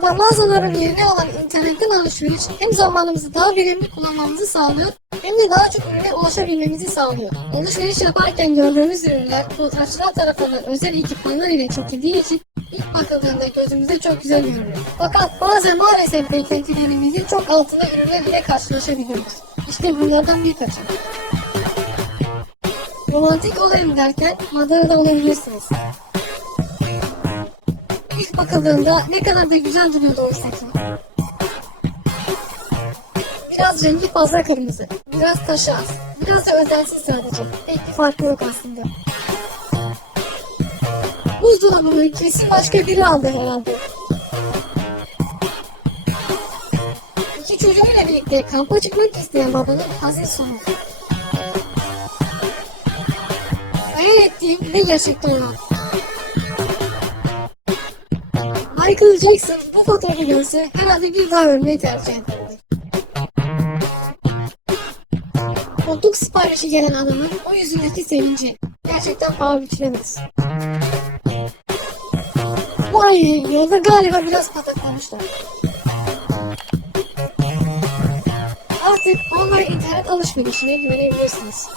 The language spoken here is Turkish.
mağazaların yerini alan internetten alışveriş hem zamanımızı daha verimli kullanmamızı sağlıyor hem de daha çok ürüne ulaşabilmemizi sağlıyor. Alışveriş yaparken gördüğümüz ürünler fotoğrafçılar tarafından özel ekipmanlar ile çekildiği için ilk bakıldığında gözümüze çok güzel görünüyor. Fakat bazen maalesef beklentilerimizin çok altında ürünler ile karşılaşabiliyoruz. İşte bunlardan birkaçı. Romantik olayım derken Madara'da olabilirsiniz. İlk bakıldığında ne kadar da güzel duruyordu oysa ki. Biraz rengi fazla kırmızı, biraz taşı az, biraz da özensiz sadece. Pek bir farkı yok aslında. Buzdolabını kesin başka biri aldı herhalde. İki çocuğuyla birlikte kampa çıkmak isteyen babanın hazır sonu. Hayal ettiğim ve gerçekten olan. Michael Jackson bu fotoğrafı görse herhalde bir daha ölmeyi tercih ederdi. Koltuk siparişi gelen adamın o yüzündeki sevinci gerçekten paha biçilemez. Vay yolda galiba biraz pataklamışlar. Artık online internet alışverişine güvenebilirsiniz.